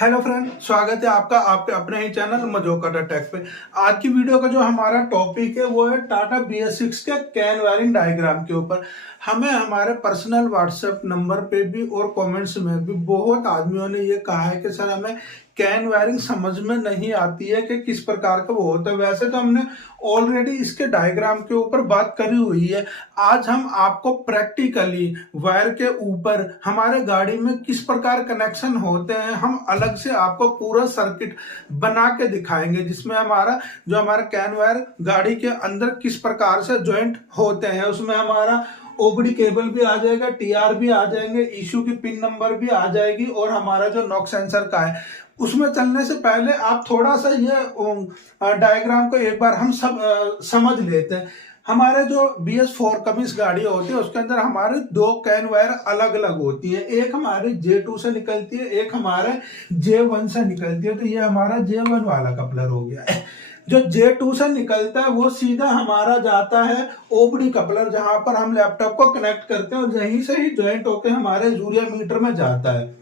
Hello friend, स्वागत है आपका आपके अपने ही चैनल मजोकाटा टेक पे। आज की वीडियो का जो हमारा टॉपिक है वो है टाटा BS6 के कैन वायरिंग डायग्राम के ऊपर। हमें हमारे पर्सनल व्हाट्सएप नंबर पे भी और कमेंट्स में भी बहुत आदमियों ने ये कहा है कि सर हमें कैन वायरिंग समझ में नहीं आती है कि किस प्रकार का वो होता है। वैसे तो हमने ऑलरेडी इसके डायग्राम के ऊपर बात करी हुई है। आज हम आपको प्रैक्टिकली वायर के ऊपर हमारे गाड़ी में किस प्रकार कनेक्शन होते हैं हम अलग से आपको पूरा सर्किट बना के दिखाएंगे, जिसमें हमारा कैन वायर गाड़ी के अंदर किस प्रकार से ज्वाइंट होते हैं। उसमें हमारा ओबडी केबल भी आ जाएगा, टीआर भी आ जाएंगे, इशू की पिन नंबर भी आ जाएगी और हमारा जो नॉक सेंसर का है। उसमें चलने से पहले आप थोड़ा सा ये डायग्राम को एक बार हम सब समझ लेते हैं। हमारे जो BS4 कमिस गाड़ी होती है उसके अंदर हमारे दो कैन वायर अलग अलग होती है। एक हमारे J2 से निकलती है, एक हमारे J1 से निकलती है। तो ये हमारा J1 वाला कपलर हो गया है। जो J2 से निकलता है वो सीधा हमारा जाता है ओबडी कपलर, जहां पर हम लैपटॉप को कनेक्ट करते हैं और यहीं से ही ज्वाइंट होकर हमारे जूरिया मीटर में जाता है।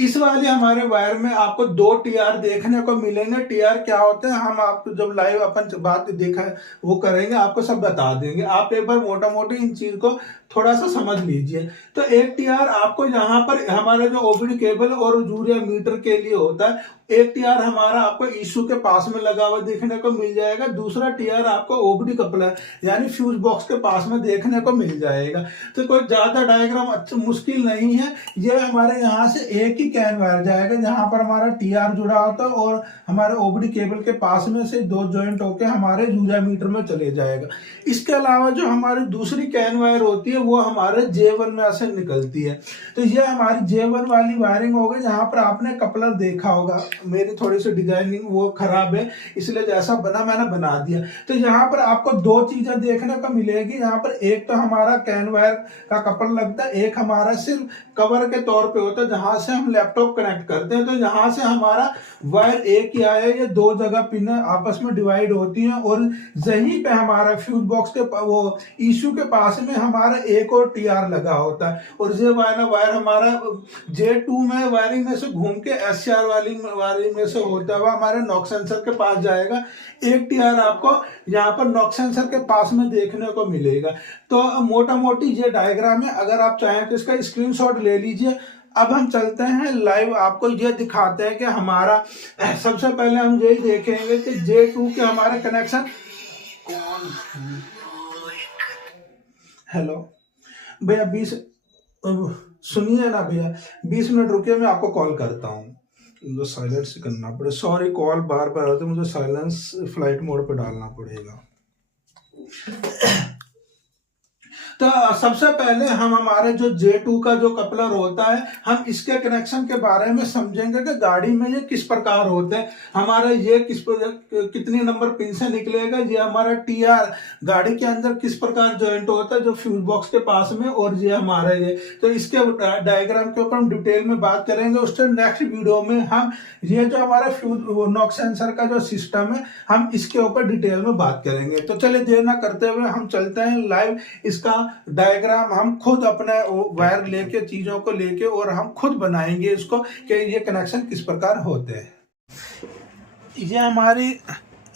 इस वाले हमारे वायर में आपको दो टीआर देखने को मिलेंगे। टीआर क्या होते हैं हम आपको जब लाइव अपन बात देखा है वो करेंगे, आपको सब बता देंगे। आप एक बार मोटा मोटी इन चीज को थोड़ा सा समझ लीजिए। तो एक टीआर आपको यहाँ पर हमारे जो ओबडी केबल और जूरिया मीटर के लिए होता है। एक टीआर हमारा आपको इशू के पास में लगा हुआ देखने को मिल जाएगा। दूसरा टीआर आपको ओबडी कपलर यानी फ्यूज बॉक्स के पास में देखने को मिल जाएगा। तो कोई ज्यादा डायग्राम अच्छा मुश्किल नहीं है। ये हमारे यहाँ से एक ही कैन वायर जाएगा जहां पर हमारा टीआर जुड़ा होता है और हमारे ओबडी केबल के पास में से दो जॉइंट होकर हमारे जूरिया मीटर में चले जाएगा। इसके अलावा जो हमारी दूसरी कैन वायर होती है वो हमारे J1 में से निकलती है। तो ये हमारी J1 वाली वायरिंग हो गई, जहां पर आपने कपलर देखा होगा। मेरी थोड़ी सी डिजाइनिंग वो खराब है, इसलिए जैसा बना मैंने बना दिया। तो यहाँ पर आपको दो चीजें देखने को मिलेगी। यहाँ पर एक तो हमारा कैन वायर का कपल लगता है, एक हमारा सिर्फ कवर के तौर पे होता है जहां से हम लैपटॉप कनेक्ट करते हैं। तो यहाँ से हमारा वायर एक ही आया, ये दो जगह पिन आपस में डिवाइड होती हैं और यहीं पे हमारा फ्यूज बॉक्स के वो इशू के पास में हमारा एक और टीआर लगा होता है। और ये वायर हमारा J2 में वायरिंग में से घूम के SCR वाली वायरिंग में से होता हुआ हमारे नॉक सेंसर के पास जाएगा। एक टीआर आपको यहाँ पर नॉक सेंसर के पास में देखने को मिलेगा। तो मोटा मोटी ये डायग्राम है। अगर आप चाहें तो इसका स्क्रीनशॉट ले लीजिए। अब हम चलते हैं लाइव, आपको ये दिखाते हैं कि हमारा सबसे पहले हम यही देखेंगे कि J2 के हमारे कनेक्शन कौन। हेलो भैया, 20 सुनिए ना भैया, 20 मिनट रुकिए, मैं आपको कॉल करता हूँ। मुझे साइलेंट से करना पड़े, सॉरी कॉल बार बार आते, मुझे साइलेंस फ्लाइट मोड पे डालना पड़ेगा। तो सबसे पहले हम हमारे जो J2 का जो कपलर होता है हम इसके कनेक्शन के बारे में समझेंगे कि गाड़ी में ये किस प्रकार होते हैं। हमारा ये कितनी नंबर पिन से निकलेगा, ये हमारा टीआर गाड़ी के अंदर किस प्रकार जॉइंट होता है जो फ्यूज बॉक्स के पास में, और ये हमारा ये। तो इसके डायग्राम के ऊपर हम डिटेल में बात करेंगे। उससे नेक्स्ट वीडियो में हम ये जो हमारा फ्यूज नॉक सेंसर का जो सिस्टम है हम इसके ऊपर डिटेल में बात करेंगे। तो चलिए देर ना करते हुए हम चलते हैं लाइव। इसका डायग्राम हम खुद अपने वायर लेके चीजों को लेके और हम खुद बनाएंगे इसको कि ये कनेक्शन किस प्रकार होते हैं। ये हमारी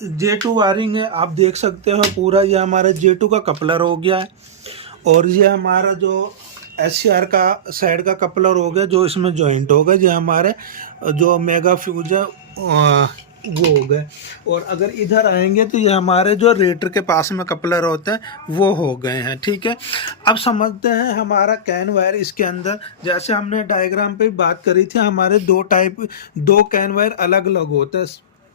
J2 वायरिंग है, आप देख सकते हो पूरा। ये हमारा J2 का कपलर हो गया है और ये हमारा जो SCR का साइड का कपलर हो गया जो इसमें जॉइंट होगा। ये हमारे जो मेगा फ्यूज है वो हो गए। और अगर इधर आएंगे तो ये हमारे जो रेटर के पास में कपलर होते हैं वो हो गए हैं। ठीक है, अब समझते हैं हमारा कैन वायर। इसके अंदर जैसे हमने डायग्राम पे बात करी थी, हमारे दो कैन वायर अलग अलग होते हैं।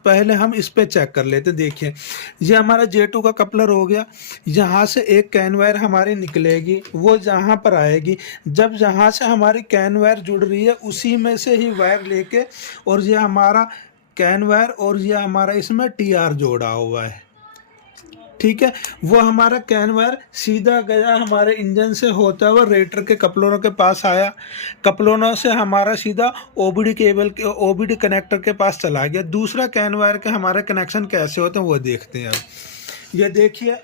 पहले हम इस पे चेक कर लेते। देखिए ये हमारा J2 का कपलर हो गया। यहाँ से एक कैन वायर हमारी निकलेगी, वो जहाँ पर आएगी। जब जहाँ से हमारी कैन वायर जुड़ रही है उसी में से ही वायर लेके, और ये हमारा कैन वायर और ये हमारा इसमें टीआर जोड़ा हुआ है। ठीक है, वो हमारा कैन वायर सीधा गया हमारे इंजन से होता हुआ रेटर के कपलरों के पास आया। कपलरों से हमारा सीधा ओबीडी केबल के ओबीडी कनेक्टर के पास चला गया। दूसरा कैन वायर के हमारे कनेक्शन कैसे होते हैं वो देखते हैं। अब ये देखिए,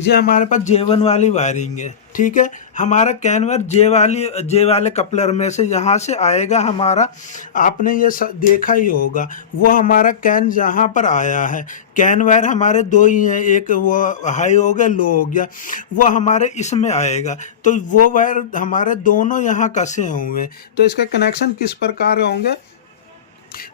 ये हमारे पास J1 वाली वायरिंग है। ठीक है। हमारा कैन वायर जे वाले कपलर में से यहाँ से आएगा हमारा, आपने ये देखा ही होगा, वो हमारा कैन जहाँ पर आया है। कैन वायर हमारे दो ही हैं, एक वो हाई हो गया, लो हो गया, वो हमारे इसमें आएगा। तो वो वायर हमारे दोनों यहाँ कसे हुए हैं। तो इसके कनेक्शन किस प्रकार होंगे,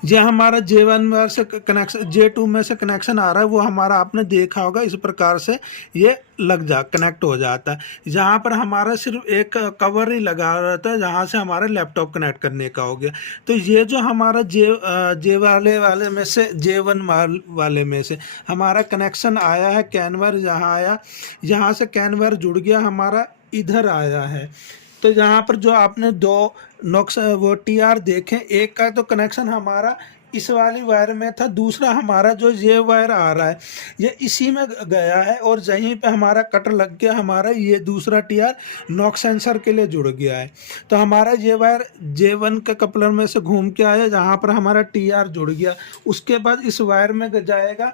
ये हमारा J1 वायर से कनेक्शन, J2 में से कनेक्शन आ रहा है, वो हमारा आपने देखा होगा, इस प्रकार से ये कनेक्ट हो जाता है। जहाँ पर हमारा सिर्फ एक कवर ही लगा रहता है, जहाँ से हमारा लैपटॉप कनेक्ट करने का हो गया। तो ये जो हमारा जे वाले में से, J1 वाले में से हमारा कनेक्शन आया है, कैन वायर जहाँ आया, यहाँ से कैन वायर जुड़ गया हमारा, इधर आया है। तो यहाँ पर जो आपने दो नॉक्स वो टीआर देखें, एक का तो कनेक्शन हमारा इस वाली वायर में था, दूसरा हमारा जो ये वायर आ रहा है ये इसी में गया है, और यहीं पे हमारा कटर लग गया, हमारा ये दूसरा टीआर नॉक सेंसर के लिए जुड़ गया है। तो हमारा ये वायर J1 के कपलर में से घूम के आया, जहाँ पर हमारा टीआर जुड़ गया, उसके बाद इस वायर में जाएगा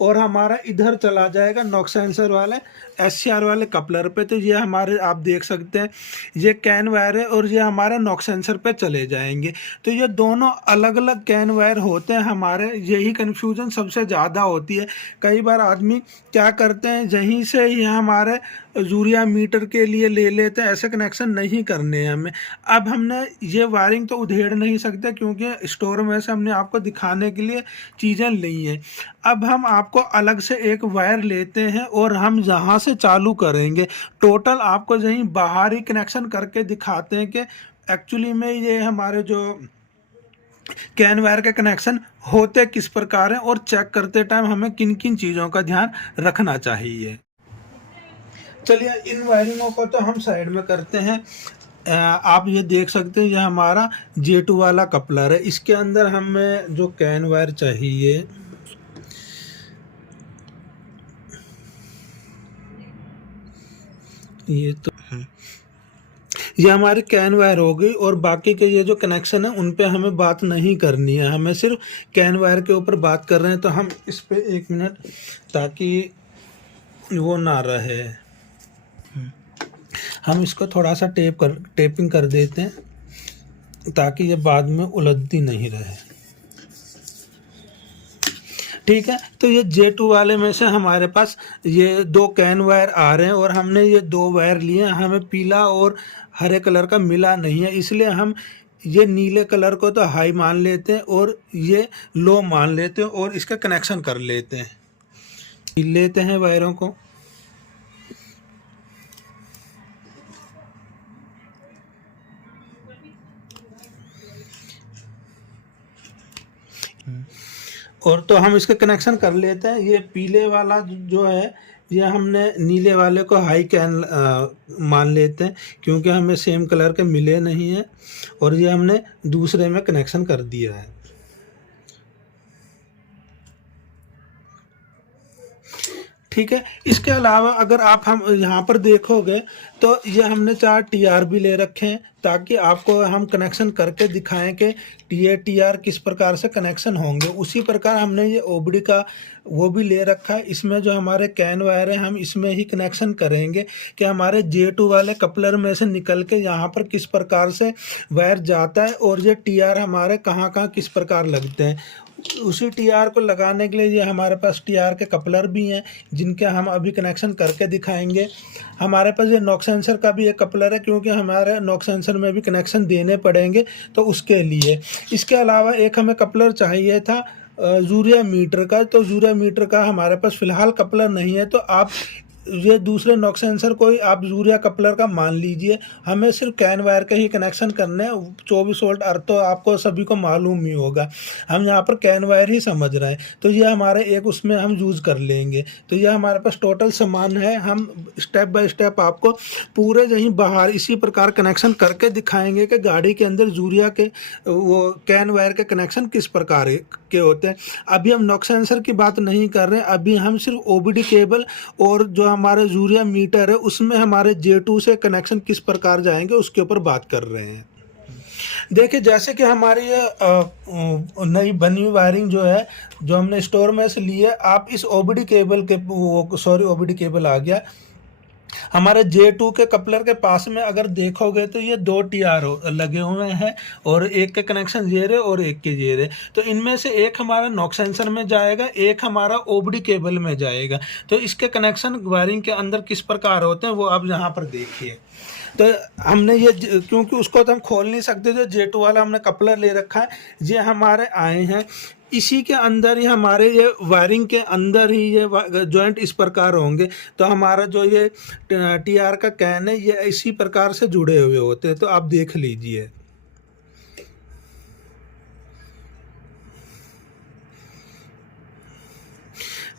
और हमारा इधर चला जाएगा नॉक सेंसर वाले SCR वाले कपलर पे। तो ये हमारे, आप देख सकते हैं, ये कैन वायर है और ये हमारे नॉक सेंसर पे चले जाएंगे। तो ये दोनों अलग अलग कैन वायर होते हैं हमारे, यही कन्फ्यूजन सबसे ज़्यादा होती है। कई बार आदमी क्या करते हैं, यहीं से ही हमारे यूरिया मीटर के लिए ले लेते हैं, ऐसे कनेक्शन नहीं करने हैं हमें। अब हमने ये वायरिंग तो उधेड़ नहीं सकते, क्योंकि स्टोर में से हमने आपको दिखाने के लिए चीज़ें ली हैं। अब हम आपको अलग से एक वायर लेते हैं और हम यहाँ से चालू करेंगे। टोटल आपको यहीं बाहर ही कनेक्शन करके दिखाते हैं कि एक्चुअली में ये हमारे जो कैन वायर के कनेक्शन होते किस प्रकार हैं, और चेक करते टाइम हमें किन किन चीज़ों का ध्यान रखना चाहिए। चलिए, इन वायरिंगों को तो हम साइड में करते हैं। आप ये देख सकते हैं, ये हमारा J2 वाला कपलर है, इसके अंदर हमें जो कैन वायर चाहिए, ये हमारी कैन वायर हो गई, और बाकी के ये जो कनेक्शन है उन पे हमें बात नहीं करनी है, हमें सिर्फ कैन वायर के ऊपर बात कर रहे हैं। तो हम इस पे 1 मिनट, ताकि वो ना रहे, हम इसको थोड़ा सा टेपिंग कर देते हैं, ताकि ये बाद में उलझती नहीं रहे। ठीक है। तो ये J2 वाले में से हमारे पास ये 2 कैन वायर आ रहे हैं, और हमने ये 2 वायर लिए हैं, हमें पीला और हरे कलर का मिला नहीं है, इसलिए हम ये नीले कलर को तो हाई मान लेते हैं और ये लो मान लेते हैं, और इसका कनेक्शन कर लेते हैं, लेते हैं वायरों को। और तो हम इसका कनेक्शन कर लेते हैं। ये पीले वाला जो है, ये हमने नीले वाले को हाई कैन मान लेते हैं, क्योंकि हमें सेम कलर के मिले नहीं हैं, और ये हमने दूसरे में कनेक्शन कर दिया है। ठीक है। इसके अलावा अगर आप हम यहाँ पर देखोगे, तो ये हमने 4 TR भी ले रखे हैं, ताकि आपको हम कनेक्शन करके दिखाएं कि TR किस प्रकार से कनेक्शन होंगे। उसी प्रकार हमने ये OBD का वो भी ले रखा है, इसमें जो हमारे कैन वायर है हम इसमें ही कनेक्शन करेंगे कि हमारे J2 वाले कपलर में से निकल के यहाँ पर किस प्रकार से वायर जाता है, और ये TR हमारे कहाँ कहाँ किस प्रकार लगते हैं। उसी TR को लगाने के लिए ये हमारे पास TR के कपलर भी हैं, जिनके हम अभी कनेक्शन करके दिखाएंगे। हमारे पास ये नॉक सेंसर का भी एक कपलर है, क्योंकि हमारे नॉक सेंसर में भी कनेक्शन देने पड़ेंगे, तो उसके लिए। इसके अलावा एक हमें कपलर चाहिए था यूरिया मीटर का, तो यूरिया मीटर का हमारे पास फ़िलहाल कपलर नहीं है, तो आप ये दूसरे नॉक सेंसर को ही आप यूरिया कपलर का मान लीजिए। हमें सिर्फ कैन वायर के ही कनेक्शन करने हैं। 24 वोल्ट अर्थ तो आपको सभी को मालूम ही होगा, हम यहाँ पर कैन वायर ही समझ रहे हैं, तो ये हमारे एक उसमें हम यूज़ कर लेंगे। तो ये हमारे पास टोटल सामान है, हम स्टेप बाय स्टेप आपको पूरे यहीं बाहर इसी प्रकार कनेक्शन करके दिखाएंगे कि गाड़ी के अंदर यूरिया के वो कैन वायर के कनेक्शन किस प्रकार के होते हैं। अभी हम नॉक सेंसर की बात नहीं कर रहे हैं, अभी हम सिर्फ OBD केबल और जो हमारा यूरिया मीटर है उसमें हमारे J2 से कनेक्शन किस प्रकार जाएंगे उसके ऊपर बात कर रहे हैं। देखिए, जैसे कि हमारी ये नई बनी हुई वायरिंग जो है, जो हमने स्टोर में से ली है, आप इस OBD केबल के OBD केबल आ गया, हमारे J2 के कपलर के पास में अगर देखोगे तो ये 2 TR लगे हुए हैं और एक के कनेक्शन ये रहे और एक के ये रहे। तो इनमें से एक हमारा नॉक सेंसर में जाएगा, एक हमारा OBD केबल में जाएगा। तो इसके कनेक्शन वायरिंग के अंदर किस प्रकार होते हैं वो आप यहाँ पर देखिए। तो हमने ये क्योंकि उसको तो हम खोल नहीं सकते, जो J2 वाला हमने कपलर ले रखा है, ये हमारे आए हैं इसी के अंदर ही, हमारे ये वायरिंग के अंदर ही ये जॉइंट इस प्रकार होंगे। तो हमारा जो ये TR का कैन है ये इसी प्रकार से जुड़े हुए होते हैं। तो आप देख लीजिए।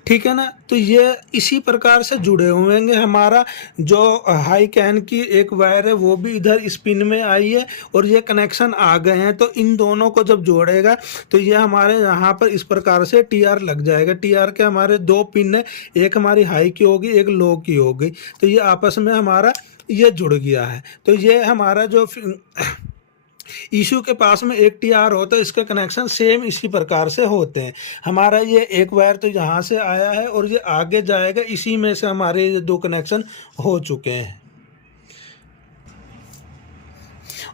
ठीक है ना। तो ये इसी प्रकार से जुड़े हुए हैं। हमारा जो हाई कैन की एक वायर है वो भी इधर स्पिन में आई है और ये कनेक्शन आ गए हैं। तो इन दोनों को जब जोड़ेगा तो ये हमारे यहाँ पर इस प्रकार से TR लग जाएगा। TR के हमारे 2 पिन है, एक हमारी हाई की होगी, एक लो की होगी। तो ये आपस में हमारा ये जुड़ गया है। तो ये हमारा जो इशू के पास में एक TR होता है, इसका कनेक्शन सेम इसी प्रकार से होते हैं। हमारा ये एक वायर तो यहाँ से आया है और ये आगे जाएगा, इसी में से हमारे ये 2 कनेक्शन हो चुके हैं।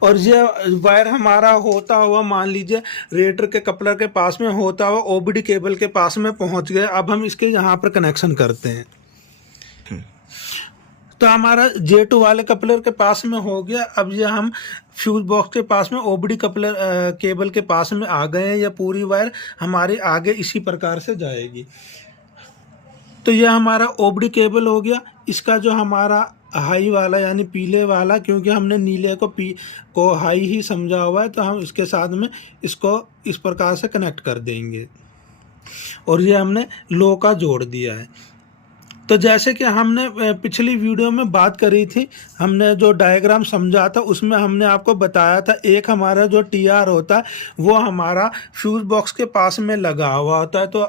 और ये वायर हमारा होता हुआ मान लीजिए रेटर के कपलर के पास में होता हुआ OBD केबल के पास में पहुँच गया। अब हम इसके यहाँ पर कनेक्शन करते हैं। तो हमारा J2 वाले कपलर के पास में हो गया। अब ये हम फ्यूज बॉक्स के पास में OBD कपलर केबल के पास में आ गए हैं। यह पूरी वायर हमारे आगे इसी प्रकार से जाएगी। तो यह हमारा OBD केबल हो गया। इसका जो हमारा हाई वाला यानी पीले वाला, क्योंकि हमने नीले को हाई ही समझा हुआ है, तो हम इसके साथ में इसको इस प्रकार से कनेक्ट कर देंगे। और ये हमने लो का जोड़ दिया है। तो जैसे कि हमने पिछली वीडियो में बात करी थी, हमने जो डायग्राम समझा था उसमें हमने आपको बताया था एक हमारा जो TR होता है वो हमारा फ्यूज बॉक्स के पास में लगा हुआ होता है। तो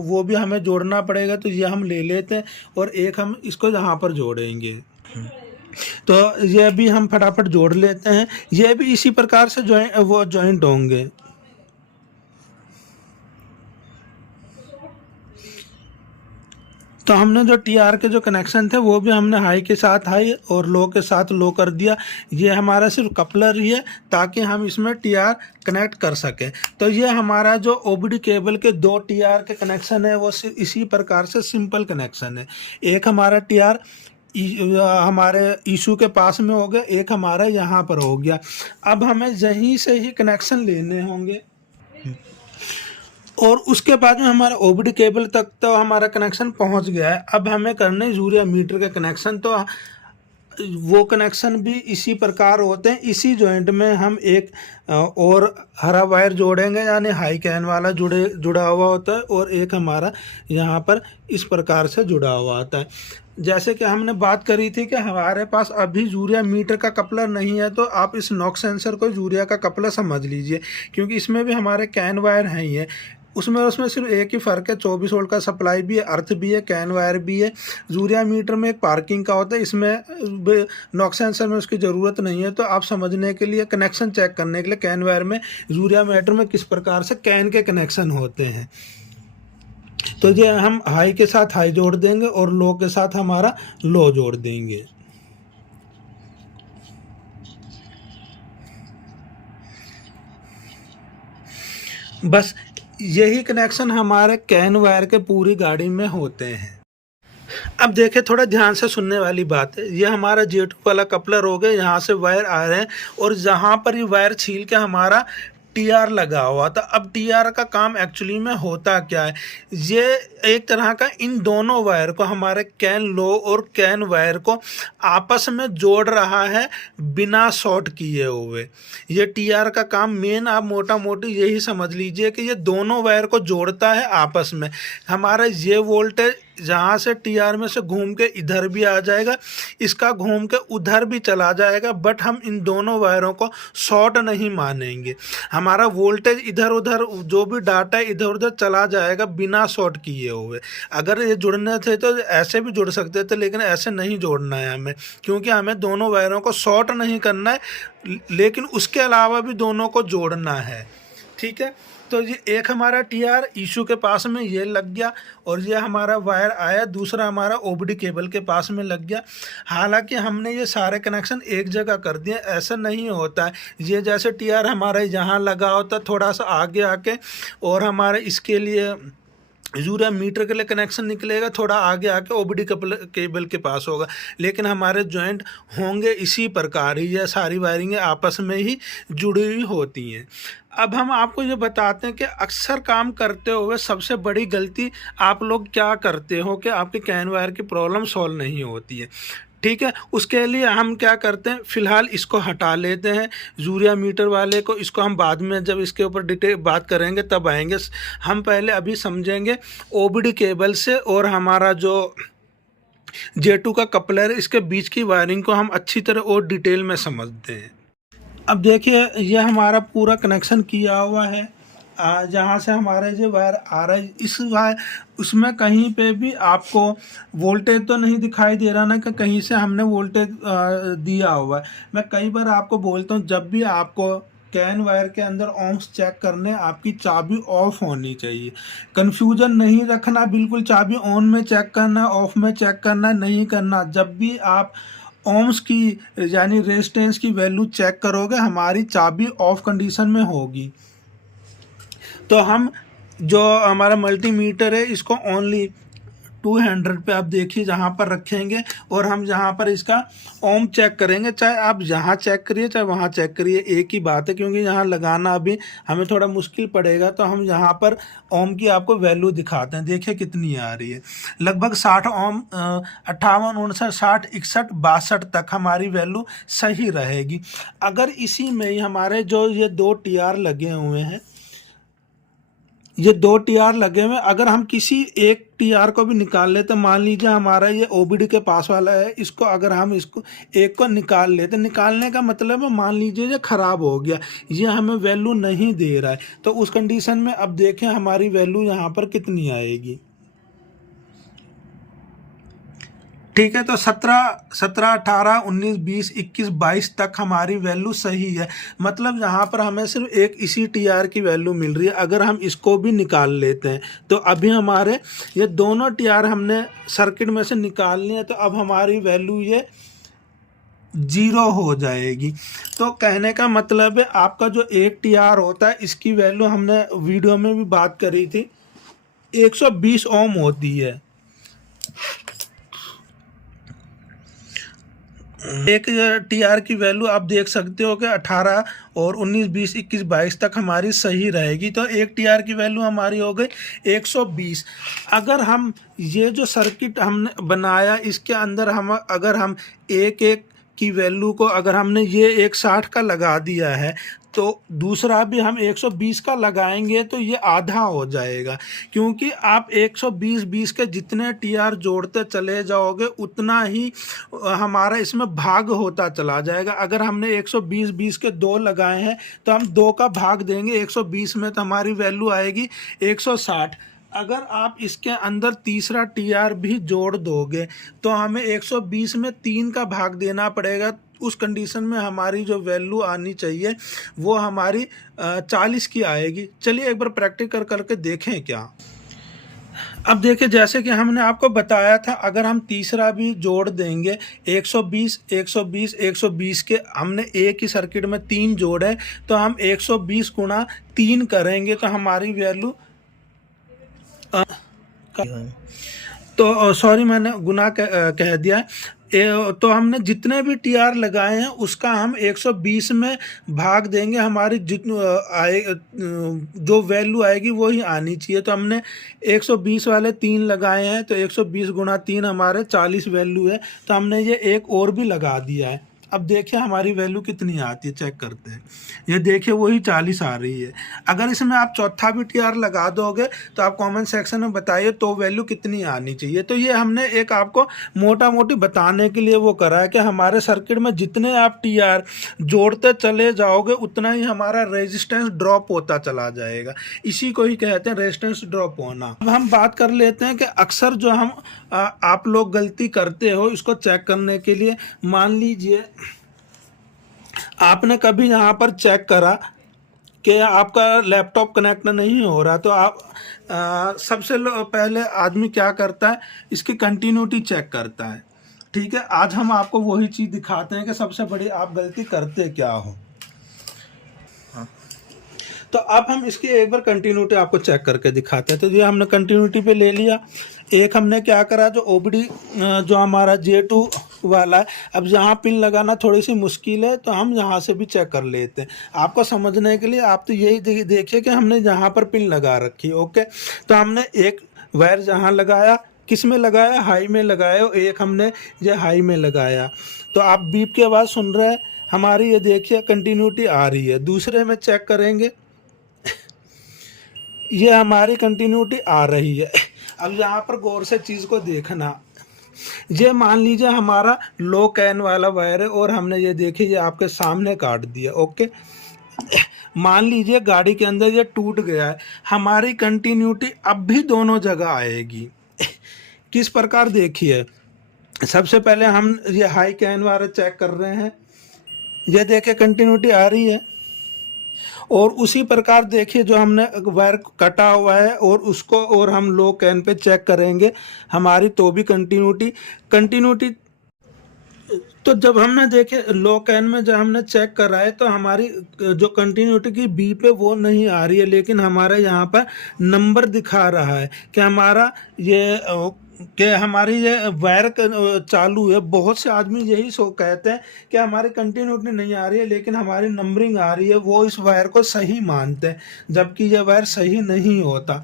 वो भी हमें जोड़ना पड़ेगा। तो ये हम ले लेते हैं और एक हम इसको यहाँ पर जोड़ेंगे। तो ये भी हम फटाफट जोड़ लेते हैं। ये भी इसी प्रकार से जॉइंट होंगे। तो हमने जो TR के जो कनेक्शन थे वो भी हमने हाई के साथ हाई और लो के साथ लो कर दिया। ये हमारा सिर्फ कपलर ही है ताकि हम इसमें TR कनेक्ट कर सकें। तो ये हमारा जो OBD केबल के 2 TR के कनेक्शन है वो इसी प्रकार से सिंपल कनेक्शन है। एक हमारा TR हमारे इशू के पास में हो गया, एक हमारा यहाँ पर हो गया। अब हमें यहीं से ही कनेक्शन लेने होंगे और उसके बाद में हमारा OBD केबल तक तो हमारा कनेक्शन पहुंच गया है। अब हमें करने यूरिया मीटर के कनेक्शन। तो वो कनेक्शन भी इसी प्रकार होते हैं। इसी जॉइंट में हम एक और हरा वायर जोड़ेंगे, यानी हाई कैन वाला जुड़ा हुआ होता है और एक हमारा यहाँ पर इस प्रकार से जुड़ा हुआ होता है। जैसे कि हमने बात करी थी कि हमारे पास अभी यूरिया मीटर का कपलर नहीं है, तो आप इस नॉक सेंसर को यूरिया का कपलर समझ लीजिए, क्योंकि इसमें भी हमारे कैन वायर हैं ही है। उसमें सिर्फ एक ही फ़र्क है, 24 वोल्ट का सप्लाई भी है, अर्थ भी है, कैन वायर भी है। यूरिया मीटर में एक पार्किंग का होता है, इसमें नॉक सेंसर में उसकी ज़रूरत नहीं है। तो आप समझने के लिए, कनेक्शन चेक करने के लिए कैन वायर में, यूरिया मीटर में किस प्रकार से कैन के कनेक्शन होते हैं। तो ये हम हाई के साथ हाई जोड़ देंगे और लो के साथ हमारा लो जोड़ देंगे। बस यही कनेक्शन हमारे कैन वायर के पूरी गाड़ी में होते हैं। अब देखिए, थोड़ा ध्यान से सुनने वाली बात है। ये हमारा J2 वाला कपलर हो गया, यहाँ से वायर आ रहे हैं और जहाँ पर ये वायर छील के हमारा TR लगा हुआ था। अब TR का काम एक्चुअली में होता क्या है, ये एक तरह का इन दोनों वायर को, हमारे कैन लो और कैन वायर को आपस में जोड़ रहा है बिना शॉर्ट किए हुए। ये TR का काम मेन आप मोटा मोटी यही समझ लीजिए कि ये दोनों वायर को जोड़ता है आपस में। हमारा ये वोल्टेज जहाँ से TR में से घूम के इधर भी आ जाएगा, इसका घूम के उधर भी चला जाएगा, बट हम इन दोनों वायरों को शॉर्ट नहीं मानेंगे। हमारा वोल्टेज इधर उधर जो भी डाटा है इधर उधर चला जाएगा बिना शॉर्ट किए हुए। अगर ये जुड़ने थे तो ऐसे भी जुड़ सकते थे, लेकिन ऐसे नहीं जोड़ना है हमें, क्योंकि हमें दोनों वायरों को शॉर्ट नहीं करना है, लेकिन उसके अलावा भी दोनों को जोड़ना है। ठीक है। तो ये एक हमारा टीआर इशू के पास में ये लग गया और ये हमारा वायर आया, दूसरा हमारा ओबीडी केबल के पास में लग गया। हालांकि हमने ये सारे कनेक्शन एक जगह कर दिए, ऐसा नहीं होता है। ये जैसे टीआर हमारा यहाँ लगा होता थोड़ा सा आगे आके, और हमारे इसके लिए यूरिया मीटर के लिए कनेक्शन निकलेगा थोड़ा आगे आके ओबीडी केबल के पास होगा, लेकिन हमारे जॉइंट होंगे इसी प्रकार ही। ये सारी वायरिंगें आपस में ही जुड़ी हुई होती हैं। अब हम आपको ये बताते हैं कि अक्सर काम करते हुए सबसे बड़ी गलती आप लोग क्या करते हो कि आपके कैन वायर की प्रॉब्लम सॉल्व नहीं होती है। ठीक है, उसके लिए हम क्या करते हैं, फ़िलहाल इसको हटा लेते हैं यूरिया मीटर वाले को। इसको हम बाद में जब इसके ऊपर डिटेल बात करेंगे तब आएंगे। हम पहले अभी समझेंगे ओबीडी केबल से और हमारा जो J2 का कपलर है, इसके बीच की वायरिंग को हम अच्छी तरह और डिटेल में समझते हैं। अब देखिए ये हमारा पूरा कनेक्शन किया हुआ है। जहाँ से हमारे जो वायर आ रहा है, इस वायर उसमें कहीं पे भी आपको वोल्टेज तो नहीं दिखाई दे रहा ना कि कहीं से हमने वोल्टेज दिया हुआ है। मैं कई बार आपको बोलता हूँ, जब भी आपको कैन वायर के अंदर ohms चेक करने, आपकी चाबी ऑफ होनी चाहिए। कन्फ्यूजन नहीं रखना, बिल्कुल चाबी ऑन में चेक करना, ऑफ में चेक करना नहीं करना। जब भी आप ohms की यानी रेजिस्टेंस की वैल्यू चेक करोगे, हमारी चाबी ऑफ कंडीशन में होगी। तो हम जो हमारा मल्टीमीटर है इसको ओनली 200 पे आप देखिए जहाँ पर रखेंगे, और हम जहाँ पर इसका ओम चेक करेंगे, चाहे आप यहाँ चेक करिए चाहे वहाँ चेक करिए, एक ही बात है। क्योंकि यहाँ लगाना अभी हमें थोड़ा मुश्किल पड़ेगा, तो हम यहाँ पर ओम की आपको वैल्यू दिखाते हैं। देखिए कितनी आ रही है, लगभग 60 ओम, 58, 59, 60, 61, 62 तक हमारी वैल्यू सही रहेगी। अगर इसी में ही हमारे जो ये 2 टीआर लगे हुए हैं, ये 2 टीआर लगे हुए, अगर हम किसी एक टीआर को भी निकाल लेते, मान लीजिए हमारा ये ओबीडी के पास वाला है, इसको अगर हम इसको एक को निकाल लेते, निकालने का मतलब है मान लीजिए ये ख़राब हो गया, ये हमें वैल्यू नहीं दे रहा है, तो उस कंडीशन में अब देखें हमारी वैल्यू यहाँ पर कितनी आएगी। ठीक है, तो 17, 18, 19, 20, 21, 22 तक हमारी वैल्यू सही है। मतलब यहाँ पर हमें सिर्फ एक इसी टीआर की वैल्यू मिल रही है। अगर हम इसको भी निकाल लेते हैं तो अभी हमारे ये दोनों टीआर हमने सर्किट में से निकाल लिए, तो अब हमारी वैल्यू ये 0 हो जाएगी। तो कहने का मतलब है आपका जो एक टीआर होता है, इसकी वैल्यू हमने वीडियो में भी बात करी थी, 120 ओम होती है। एक टीआर की वैल्यू आप देख सकते हो कि 18 और 19, 20, 21, 22 तक हमारी सही रहेगी। तो एक टीआर की वैल्यू हमारी हो गई 120। अगर हम ये जो सर्किट हमने बनाया, इसके अंदर हम अगर हम एक की वैल्यू को अगर हमने ये 160 का लगा दिया है, तो दूसरा भी हम 120 का लगाएंगे तो ये आधा हो जाएगा। क्योंकि आप 120 के जितने टीआर जोड़ते चले जाओगे उतना ही हमारा इसमें भाग होता चला जाएगा। अगर हमने 120 के 2 लगाए हैं तो हम 2 का भाग देंगे 120 में, तो हमारी वैल्यू आएगी 160। अगर आप इसके अंदर तीसरा टीआर भी जोड़ दोगे तो हमें 120 में 3 का भाग देना पड़ेगा। उस कंडीशन में हमारी जो वैल्यू आनी चाहिए वो हमारी 40 की आएगी। चलिए एक बार प्रैक्टिस करके देखें क्या। अब देखिए जैसे कि हमने आपको बताया था, अगर हम तीसरा भी जोड़ देंगे 120, 120, 120 के हमने एक ही सर्किट में 3 जोड़े, तो हम 120 गुणा 3 करेंगे तो हमारी वैल्यू तो सॉरी मैंने गुना कह दिया। तो हमने जितने भी टीआर लगाए हैं उसका हम 120 में भाग देंगे, हमारी जो वैल्यू आएगी वही आनी चाहिए। तो हमने 120 वाले 3 लगाए हैं, तो 120 गुणा 3 हमारे 40 वैल्यू है, तो हमने ये एक और भी लगा दिया है। अब देखिए हमारी वैल्यू कितनी आती है, चेक करते हैं। ये देखिए वही 40 आ रही है। अगर इसमें आप चौथा भी टीआर लगा दोगे तो आप कमेंट सेक्शन में बताइए तो वैल्यू कितनी आनी चाहिए। तो ये हमने एक आपको मोटा मोटी बताने के लिए वो करा है कि हमारे सर्किट में जितने आप टीआर जोड़ते चले जाओगे उतना ही हमारा रेजिस्टेंस ड्रॉप होता चला जाएगा। इसी को ही कहते हैं रेजिस्टेंस ड्रॉप होना। अब हम बात कर लेते हैं कि अक्सर जो हम आप लोग गलती करते हो इसको चेक करने के लिए, मान लीजिए आपने कभी यहाँ पर चेक करा कि आपका लैपटॉप कनेक्ट नहीं हो रहा, तो आप सबसे पहले आदमी क्या करता है, इसकी कंटिन्यूटी चेक करता है। ठीक है, आज हम आपको वही चीज़ दिखाते हैं कि सबसे बड़ी आप गलती करते क्या हो। तो अब हम इसकी एक बार कंटिन्यूटी आपको चेक करके दिखाते हैं। तो ये हमने कंटिन्यूटी पे ले लिया। एक हमने क्या करा, जो ओबीडी जो हमारा J2 वाला है, अब यहाँ पिन लगाना थोड़ी सी मुश्किल है, तो हम यहाँ से भी चेक कर लेते हैं आपको समझने के लिए। आप तो यही देखिए कि हमने यहाँ पर पिन लगा रखी। ओके, तो हमने एक वायर जहाँ लगाया, किस में लगाया, हाई में लगाया, एक हमने ये हाई में लगाया। तो आप बीप की आवाज़ सुन रहे हैं हमारी, ये देखिए कंटिन्यूटी आ रही है। दूसरे में चेक करेंगे, ये हमारी कंटिन्यूटी आ रही है। अब यहाँ पर गौर से चीज़ को देखना, ये मान लीजिए हमारा लो कैन वाला वायर है और हमने ये देखिए ये आपके सामने काट दिया। ओके, मान लीजिए गाड़ी के अंदर ये टूट गया है, हमारी कंटिन्यूटी अब भी दोनों जगह आएगी। किस प्रकार, देखिए सबसे पहले हम ये हाई कैन वाला चेक कर रहे हैं, ये देखिए कंटिन्यूटी आ रही है। और उसी प्रकार देखिए जो हमने वायर कटा हुआ है और उसको और हम लो कैन पे चेक करेंगे हमारी, तो भी कंटिन्यूटी। तो जब हमने देखे लो कैन में जब हमने चेक करा है, तो हमारी जो कंटिन्यूटी की बी पे वो नहीं आ रही है, लेकिन हमारे यहाँ पर नंबर दिखा रहा है कि हमारा हमारी ये वायर चालू है। बहुत से आदमी यही कहते हैं कि हमारी कंटिन्यूटी नहीं आ रही है, लेकिन हमारी नंबरिंग आ रही है, वो इस वायर को सही मानते हैं, जबकि ये वायर सही नहीं होता।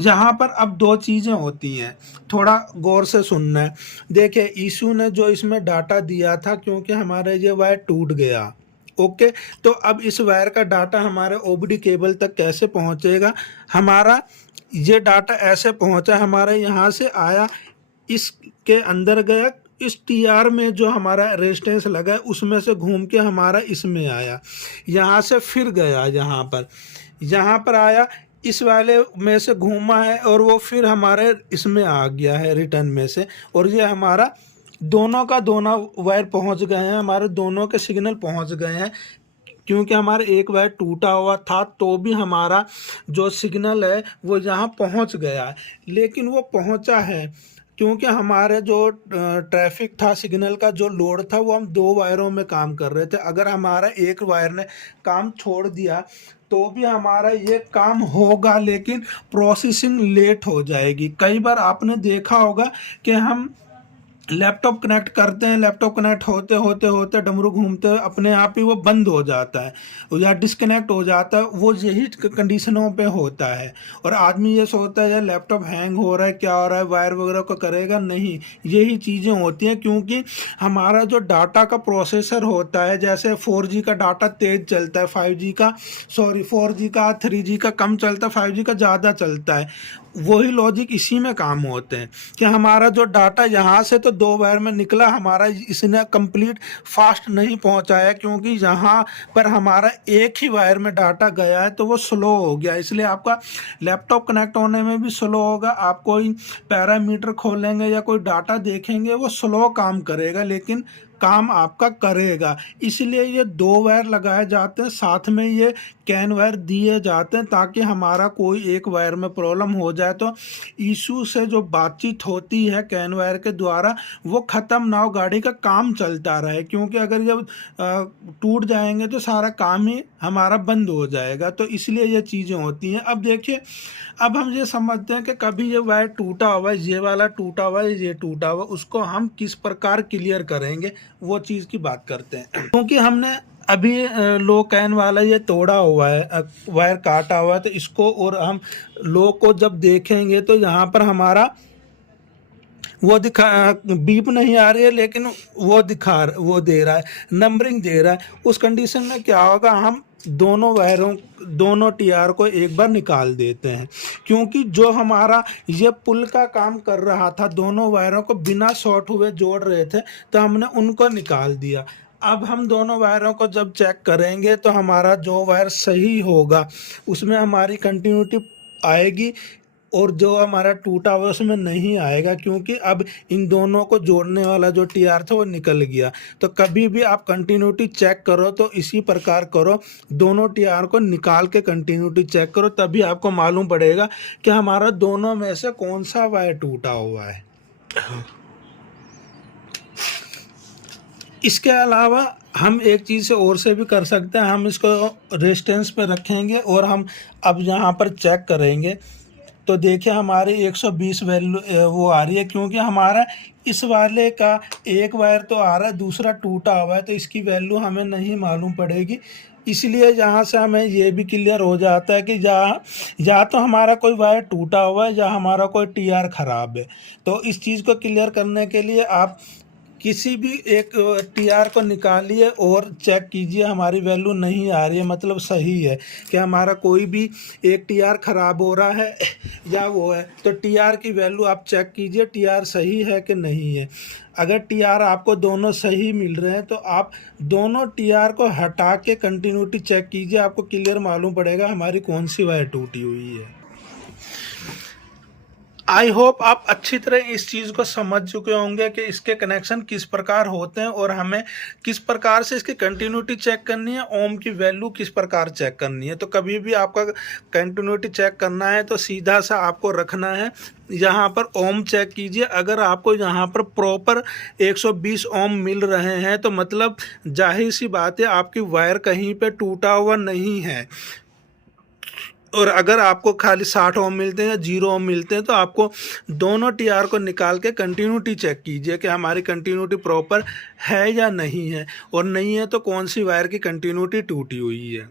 यहाँ पर अब दो चीज़ें होती हैं, थोड़ा गौर से सुनना है। देखिए ईशू ने जो इसमें डाटा दिया था, क्योंकि हमारे ये वायर टूट गया। ओके, तो अब इस वायर का डाटा हमारे ओबीडी केबल तक कैसे पहुँचेगा, हमारा ये डाटा ऐसे पहुंचा, हमारे यहाँ से आया, इसके अंदर गया, इस टीआर में जो हमारा रेजिस्टेंस लगा है उसमें से घूम के हमारा इसमें आया, यहाँ से फिर गया, यहाँ पर आया, इस वाले में से घूमा है और वो फिर हमारे इसमें आ गया है रिटर्न में से। और ये हमारा दोनों का दोनों वायर पहुंच गए हैं, हमारे दोनों के सिग्नल पहुंच गए हैं। क्योंकि हमारा एक वायर टूटा हुआ था, तो भी हमारा जो सिग्नल है वो यहाँ पहुँच गया है। लेकिन वो पहुँचा है क्योंकि हमारे जो ट्रैफिक था, सिग्नल का जो लोड था, वो हम दो वायरों में काम कर रहे थे। अगर हमारा एक वायर ने काम छोड़ दिया तो भी हमारा ये काम होगा, लेकिन प्रोसेसिंग लेट हो जाएगी। कई बार आपने देखा होगा कि हम लैपटॉप कनेक्ट करते हैं, लैपटॉप कनेक्ट होते होते होते डमरू घूमते हुए अपने आप ही वो बंद हो जाता है या डिस्कनेक्ट हो जाता है। वो यही कंडीशनों पे होता है और आदमी ये सोचता है यार लैपटॉप हैंग हो रहा है, क्या हो रहा है, वायर वगैरह को करेगा, नहीं, यही चीज़ें होती हैं। क्योंकि हमारा जो डाटा का प्रोसेसर होता है, जैसे 4G का डाटा तेज़ चलता है, 4G का 3G का कम चलता है, 5G का ज़्यादा चलता है। वही लॉजिक इसी में काम होते हैं कि हमारा जो डाटा यहाँ से तो दो वायर में निकला, हमारा इसने कंप्लीट फास्ट नहीं पहुँचाया, क्योंकि यहाँ पर हमारा एक ही वायर में डाटा गया है तो वो स्लो हो गया। इसलिए आपका लैपटॉप कनेक्ट होने में भी स्लो होगा। आप कोई पैरामीटर खोलेंगे या कोई डाटा देखेंगे, वो स्लो काम करेगा, लेकिन काम आपका करेगा। इसलिए ये दो वायर लगाए जाते हैं, साथ में ये कैन वायर दिए जाते हैं, ताकि हमारा कोई एक वायर में प्रॉब्लम हो जाए तो इशू से जो बातचीत होती है कैन वायर के द्वारा वो ख़त्म ना हो, गाड़ी का काम चलता रहे। क्योंकि अगर जब टूट जाएंगे तो सारा काम ही हमारा बंद हो जाएगा। तो इसलिए ये चीज़ें होती हैं। अब देखिए, अब हम ये समझते हैं कि कभी ये वायर टूटा हुआ है, ये वाला टूटा हुआ है, ये टूटा हुआ, उसको हम किस प्रकार क्लियर करेंगे, वो चीज़ की बात करते हैं। क्योंकि हमने अभी लो कैन वाला ये तोड़ा हुआ है, वायर काटा हुआ है, तो इसको और हम लो को जब देखेंगे तो यहाँ पर हमारा वो बीप नहीं आ रही है, लेकिन वो दे रहा है, नंबरिंग दे रहा है। उस कंडीशन में क्या होगा, हम दोनों टीआर को एक बार निकाल देते हैं। क्योंकि जो हमारा ये पुल का काम कर रहा था, दोनों वायरों को बिना शॉर्ट हुए जोड़ रहे थे, तो हमने उनको निकाल दिया। अब हम दोनों वायरों को जब चेक करेंगे तो हमारा जो वायर सही होगा उसमें हमारी कंटिन्यूटी आएगी, और जो हमारा टूटा हुआ उसमें नहीं आएगा, क्योंकि अब इन दोनों को जोड़ने वाला जो टीआर था वो निकल गया। तो कभी भी आप कंटिन्यूटी चेक करो तो इसी प्रकार करो, दोनों टीआर को निकाल के कंटिन्यूटी चेक करो, तभी आपको मालूम पड़ेगा कि हमारा दोनों में से कौन सा वायर टूटा हुआ है। इसके अलावा हम एक चीज़ से और से भी कर सकते हैं, हम इसको रेजिस्टेंस पे रखेंगे और हम अब यहाँ पर चेक करेंगे तो देखिए हमारी 120 वैल्यू वो आ रही है, क्योंकि हमारा इस वाले का एक वायर तो आ रहा है, दूसरा टूटा हुआ है, तो इसकी वैल्यू हमें नहीं मालूम पड़ेगी। इसलिए यहाँ से हमें ये भी क्लियर हो जाता है कि जहाँ या तो हमारा कोई वायर टूटा हुआ है या हमारा कोई टीआर ख़राब है। तो इस चीज़ को क्लियर करने के लिए आप किसी भी एक टीआर को निकालिए और चेक कीजिए हमारी वैल्यू नहीं आ रही है, मतलब सही है कि हमारा कोई भी एक टीआर ख़राब हो रहा है या वो है, तो टीआर की वैल्यू आप चेक कीजिए टीआर सही है कि नहीं है। अगर टीआर आपको दोनों सही मिल रहे हैं तो आप दोनों टीआर को हटा के कंटिन्यूटी चेक कीजिए, आपको क्लियर मालूम पड़ेगा हमारी कौन सी वायर टूटी हुई है। आई होप आप अच्छी तरह इस चीज़ को समझ चुके होंगे कि इसके कनेक्शन किस प्रकार होते हैं और हमें किस प्रकार से इसकी कंटिन्यूटी चेक करनी है, ओम की वैल्यू किस प्रकार चेक करनी है। तो कभी भी आपका कंटिन्यूटी चेक करना है तो सीधा सा आपको रखना है, यहाँ पर ओम चेक कीजिए। अगर आपको यहाँ पर प्रॉपर 120 ओम मिल रहे हैं तो मतलब जाहिर सी बात है आपकी वायर कहीं पे टूटा हुआ नहीं है। और अगर आपको खाली 60 ओम मिलते हैं या 0 ओम मिलते हैं तो आपको दोनों टीआर को निकाल के कंटिन्यूटी चेक कीजिए कि हमारी कंटिन्यूटी प्रॉपर है या नहीं है, और नहीं है तो कौन सी वायर की कंटिन्यूटी टूटी हुई है।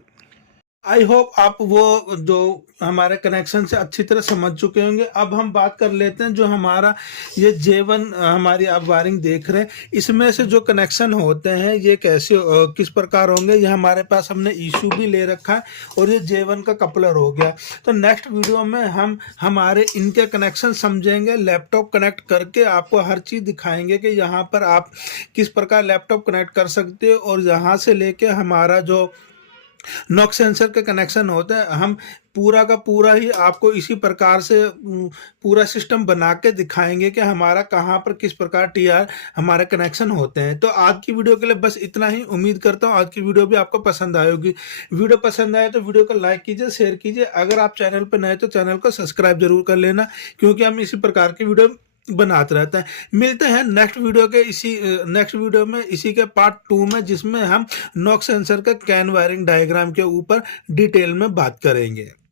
आई होप आप वो जो हमारे कनेक्शन से अच्छी तरह समझ चुके होंगे। अब हम बात कर लेते हैं जो हमारा ये J1 हमारी आप वायरिंग देख रहे हैं, इसमें से जो कनेक्शन होते हैं ये कैसे किस प्रकार होंगे, ये हमारे पास हमने इशू भी ले रखा है और ये J1 का कपलर हो गया। तो नेक्स्ट वीडियो में हम हमारे इनके कनेक्शन समझेंगे, लैपटॉप कनेक्ट करके आपको हर चीज़ दिखाएंगे कि यहाँ पर आप किस प्रकार लैपटॉप कनेक्ट कर सकते हो, और यहाँ से लेके हमारा जो नॉक सेंसर के कनेक्शन होता है हम पूरा का पूरा ही आपको इसी प्रकार से पूरा सिस्टम बना के दिखाएंगे कि हमारा कहाँ पर किस प्रकार टीआर हमारे कनेक्शन होते हैं। तो आज की वीडियो के लिए बस इतना ही। उम्मीद करता हूँ आज की वीडियो भी आपको पसंद आएगी। वीडियो पसंद आए तो वीडियो को लाइक कीजिए, शेयर कीजिए। अगर आप चैनल पर नए तो चैनल को सब्सक्राइब जरूर कर लेना, क्योंकि हम इसी प्रकार की वीडियो बनाते रहता है। मिलते हैं नेक्स्ट वीडियो में इसी के पार्ट 2 में, जिसमें हम नॉक सेंसर के कैन वायरिंग डायग्राम के ऊपर डिटेल में बात करेंगे।